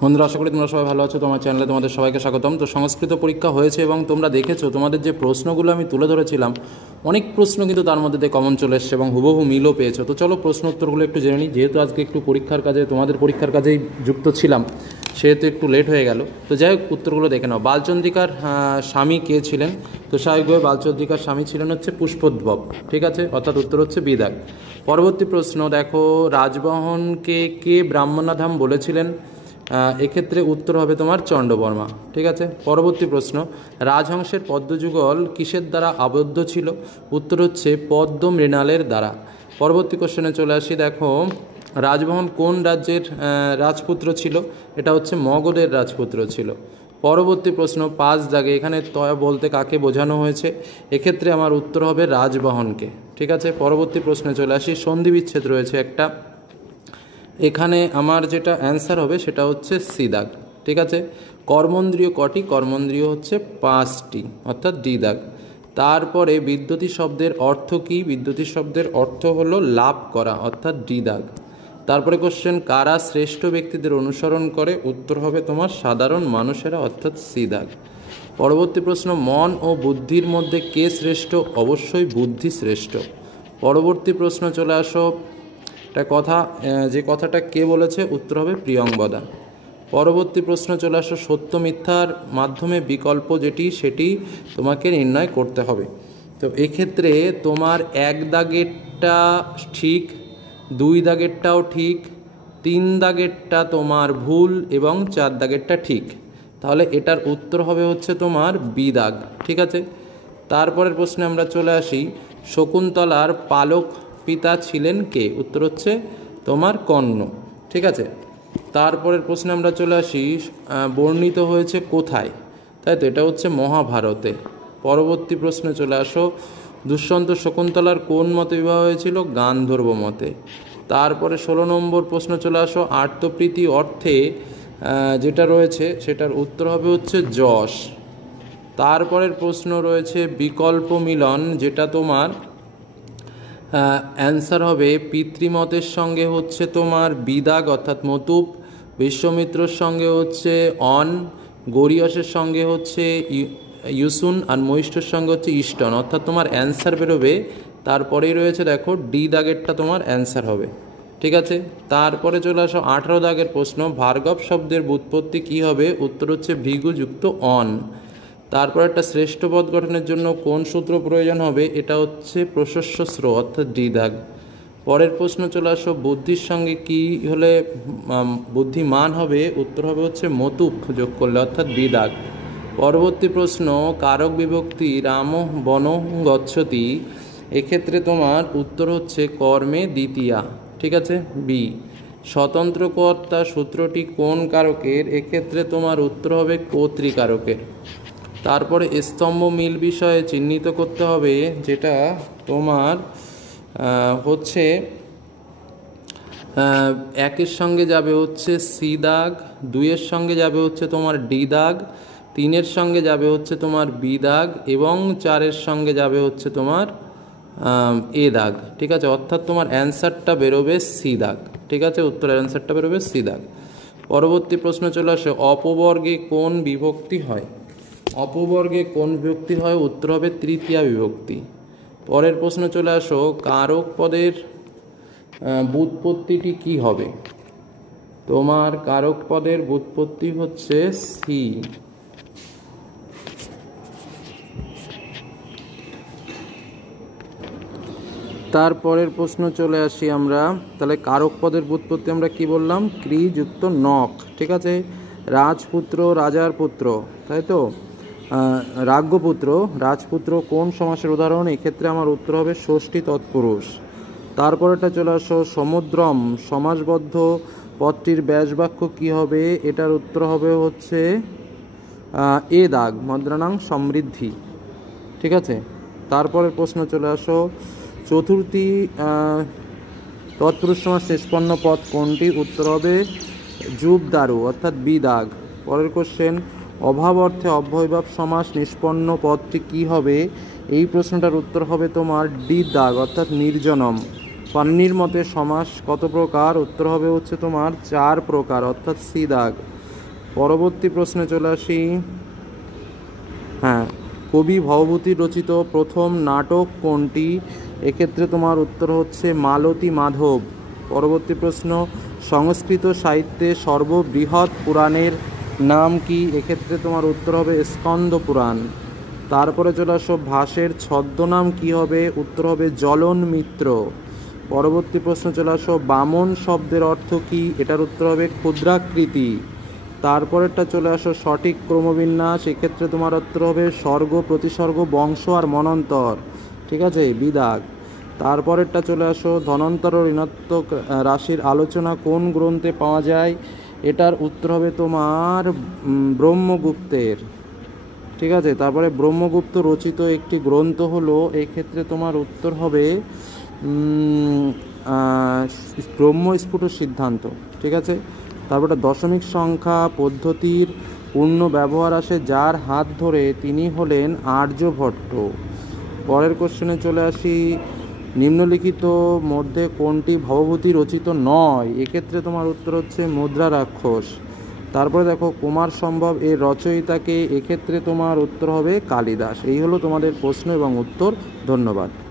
বন্ধুরা, আশা করি তোমরা সবাই ভালো আছো। তোমার চ্যানেলে তোমাদের সবাইকে স্বাগতম। তো সংস্কৃত পরীক্ষা হয়েছে এবং তোমরা দেখেছো তোমাদের যে প্রশ্নগুলো আমি তুলে ধরেছিলাম, অনেক প্রশ্ন কিন্তু তার মধ্যে দিয়ে কমন চলে এসছে এবং হুবহু মিলও পেয়েছো। তো চলো প্রশ্ন উত্তরগুলো একটু জেনে নিই। যেহেতু আজকে একটু পরীক্ষার কাজে তোমাদের পরীক্ষার কাজেই যুক্ত ছিলাম, সেহেতু একটু লেট হয়ে গেল। তো যাই হোক, উত্তরগুলো দেখে নাও। বালচন্দ্রিকার স্বামী কে ছিলেন? তো স্বাভাবিকভাবে বালচন্দ্রিকার স্বামী ছিলেন হচ্ছে পুষ্পোদ্ভব, ঠিক আছে, অর্থাৎ উত্তর হচ্ছে বিদাগ। পরবর্তী প্রশ্ন দেখো, রাজবহনকে কে ব্রাহ্মণাধাম বলেছিলেন? এক্ষেত্রে উত্তর হবে তোমার চণ্ডবর্মা, ঠিক আছে। পরবর্তী প্রশ্ন, রাজহংসের পদ্মযুগল কিসের দ্বারা আবদ্ধ ছিল? উত্তর হচ্ছে পদ্ম মৃণালের দ্বারা। পরবর্তী কোশ্চেনে চলে আসি। দেখো, রাজবহন কোন রাজ্যের রাজপুত্র ছিল? এটা হচ্ছে মগধের রাজপুত্র ছিল। পরবর্তী প্রশ্ন 5 দাগে, এখানে তয় বলতে কাকে বোঝানো হয়েছে? এক্ষেত্রে আমার উত্তর হবে রাজবহনকে, ঠিক আছে। পরবর্তী প্রশ্নে চলে আসি। সন্ধি বিচ্ছেদ রয়েছে একটা, এখানে আমার যেটা অ্যান্সার হবে সেটা হচ্ছে সি দাগ, ঠিক আছে। কর্মেন্দ্রিয় কটি? কর্মেন্দ্রিয় হচ্ছে 5টি, অর্থাৎ ডি দাগ। তারপরে বিদ্যুতি শব্দের অর্থ কী? বিদ্যুতি শব্দের অর্থ হলো লাভ করা, অর্থাৎ ডি দাগ। তারপরে কোশ্চেন, কারা শ্রেষ্ঠ ব্যক্তিদের অনুসরণ করে? উত্তর হবে তোমার সাধারণ মানুষেরা, অর্থাৎ সি দাগ। পরবর্তী প্রশ্ন, মন ও বুদ্ধির মধ্যে কে শ্রেষ্ঠ? অবশ্যই বুদ্ধি শ্রেষ্ঠ। পরবর্তী প্রশ্ন চলে আসো, একটা কথা, যে কথাটা কে বলেছে? উত্তর হবে প্রিয়ংবদা। পরবর্তী প্রশ্ন চলে আসো, সত্য মিথ্যার মাধ্যমে বিকল্প যেটি সেটি তোমাকে নির্ণয় করতে হবে। তো এক্ষেত্রে তোমার 1 দাগেরটা ঠিক, 2 দাগেরটাও ঠিক, 3 দাগেরটা তোমার ভুল এবং 4 দাগেরটা ঠিক। তাহলে এটার উত্তর হবে হচ্ছে তোমার বি দাগ, ঠিক আছে। তারপরের প্রশ্নে আমরা চলে আসি। শকুন্তলার পালক পিতা ছিলেন কে? উত্তর হচ্ছে তোমার কর্ণ, ঠিক আছে। তারপরের প্রশ্নে আমরা চলে আসি। বর্ণিত হয়েছে কোথায়? তাই তো, এটা হচ্ছে মহাভারতে। পরবর্তী প্রশ্নে চলে আসো। দুষ্যন্ত শকুন্তলার কোন মতে বিবাহ হয়েছিল? গান্ধর্ব মতে। তারপরে 16 নম্বর প্রশ্ন চলে আসো। আর্তপ্রীতি অর্থে যেটা রয়েছে সেটার উত্তর হবে হচ্ছে যশ। তারপরের প্রশ্ন রয়েছে বিকল্প মিলন, যেটা তোমার অ্যান্সার হবে পিতৃমতের সঙ্গে হচ্ছে তোমার বিদাগ, অর্থাৎ মতুপ। বিশ্বমিত্রর সঙ্গে হচ্ছে অন, গরিয়সের সঙ্গে হচ্ছে ইউসুন, আর মহিষ্ঠর সঙ্গে হচ্ছে ইষ্টন, অর্থাৎ তোমার অ্যান্সার বেরোবে। তারপরেই রয়েছে দেখো ডি দাগেরটা তোমার অ্যান্সার হবে, ঠিক আছে। তারপরে চলে আসো 18 দাগের প্রশ্ন, ভার্গব শব্দের ব্যুৎপত্তি কী হবে? উত্তর হচ্ছে ভৃগুযুক্ত অন। তারপর একটা শ্রেষ্ঠ পদ গঠনের জন্য কোন সূত্র প্রয়োজন হবে? এটা হচ্ছে প্রশস্য স্র, অর্থাৎ ডি দাগ। পরের প্রশ্ন চলে আসো, বুদ্ধির সঙ্গে কি হলে বুদ্ধিমান হবে? উত্তর হবে হচ্ছে মতুপ যোগ করলে, অর্থাৎ বি দাগ। পরবর্তী প্রশ্ন, কারক বিভক্তি রাম বন গচ্ছতি, এক্ষেত্রে তোমার উত্তর হচ্ছে কর্মে দ্বিতীয়া, ঠিক আছে, বি। স্বতন্ত্র কর্তা সূত্রটি কোন কারকের? এক্ষেত্রে তোমার উত্তর হবে কর্তৃকারকের। তারপরে স্তম্ভ মিল বিষয়ে চিহ্নিত করতে হবে, যেটা তোমার হচ্ছে 1-এর সঙ্গে যাবে হচ্ছে সি দাগ, 2-এর সঙ্গে যাবে হচ্ছে তোমার ডি দাগ, 3-এর সঙ্গে যাবে হচ্ছে তোমার বি দাগ এবং 4-এর সঙ্গে যাবে হচ্ছে তোমার এ দাগ, ঠিক আছে। অর্থাৎ তোমার অ্যান্সারটা বেরোবে সি দাগ, ঠিক আছে, উত্তরের অ্যান্সারটা বেরোবে সি দাগ। পরবর্তী প্রশ্ন চলে আসে, অপবর্গে কোন বিভক্তি হয়? অপবর্গে কোন বিভক্তি হয়? উত্তর হবে তৃতীয়া বিভক্তি। পরের প্রশ্ন চলে আসো, কারক পদের ব্যুৎপত্তিটি কি হবে? তোমার কারক পদের ব্যুৎপত্তি হচ্ছে সি। তারপরের প্রশ্ন চলে আসি আমরা, তাহলে কারক পদের ব্যুৎপত্তি আমরা কি বললাম? ক্রি যুক্ত নক, ঠিক আছে। রাজপুত্র, রাজার পুত্র, তাই তো, রাজ্ঞপুত্র, রাজপুত্র কোন সমাসের উদাহরণ? এক্ষেত্রে আমার উত্তর হবে ষষ্ঠী তৎপুরুষ। তারপরেটা চলে আসো, সমুদ্রম সমাসবদ্ধ পদটির ব্যাসবাক্য কি হবে? এটার উত্তর হবে হচ্ছে এ দাগ, মদ্রানাং সমৃদ্ধি, ঠিক আছে। তারপরের প্রশ্ন চলে আসো, চতুর্থী তৎপুরুষ সমাস নিষ্পন্ন পদ কোনটি? উত্তর হবে যুবদারু, অর্থাৎ বি দাগ। পরের কোশ্চেন, অভাব অর্থে অব্যয়ভাব সমাস নিষ্পন্ন পদটি কি হবে? এই প্রশ্নটার উত্তর হবে তোমার ডি দাগ, অর্থাৎ নির্জনম। পাণিনির মতে সমাস কত প্রকার? উত্তর হবে হচ্ছে তোমার 4 প্রকার, অর্থাৎ সি দাগ। পরবর্তী প্রশ্নে চলে আসি। হ্যাঁ, কবি ভবভূতি রচিত প্রথম নাটক কোনটি? এক্ষেত্রে তোমার উত্তর হচ্ছে মালতী মাধব। পরবর্তী প্রশ্ন, সংস্কৃত সাহিত্যে সর্ববৃহৎ পুরাণের নাম কি? এক্ষেত্রে তোমার উত্তর হবে স্কন্দ পুরাণ। তারপরে চলে আসো, ভাসের ছদ্মনাম কি হবে? উত্তর হবে জলন মিত্র। পরবর্তী প্রশ্ন চলে আসো, বামন শব্দের অর্থ কি? এটার উত্তর হবে ক্ষুদ্রাকৃতি। তারপরেরটা চলে আসো, সঠিক ক্রমবিন্যাস। এক্ষেত্রে তোমার উত্তর হবে স্বর্গ, প্রতিসর্গ, বংশ আর মনন্তর। ঠিক আছে, বিদাগ। তারপরেরটা চলে আসো, ধনন্তর ও ঋণাত্মক রাশির আলোচনা কোন গ্রন্থে পাওয়া যায়? এটার উত্তর হবে তোমার ব্রহ্মগুপ্তের। ঠিক আছে, তারপরে ব্রহ্মগুপ্ত রচিত একটি গ্রন্থ হলো, এক্ষেত্রে তোমার উত্তর হবে ব্রহ্মস্ফুট সিদ্ধান্ত। ঠিক আছে, তারপরে দশমিক সংখ্যা পদ্ধতির পূর্ণ ব্যবহার আসে যার হাত ধরে, তিনি হলেন আর্যভট্ট। পরের কোশ্চেনে চলে আসি, নিম্নলিখিত মধ্যে কোনটি ভবভূতি রচিত নয়? এক্ষেত্রে তোমার উত্তর হচ্ছে মুদ্রা রাক্ষস। তারপরে দেখো, কুমার সম্ভব এর রচয়িতাকে? এক্ষেত্রে তোমার উত্তর হবে কালিদাস। এই হলো তোমাদের প্রশ্ন এবং উত্তর। ধন্যবাদ।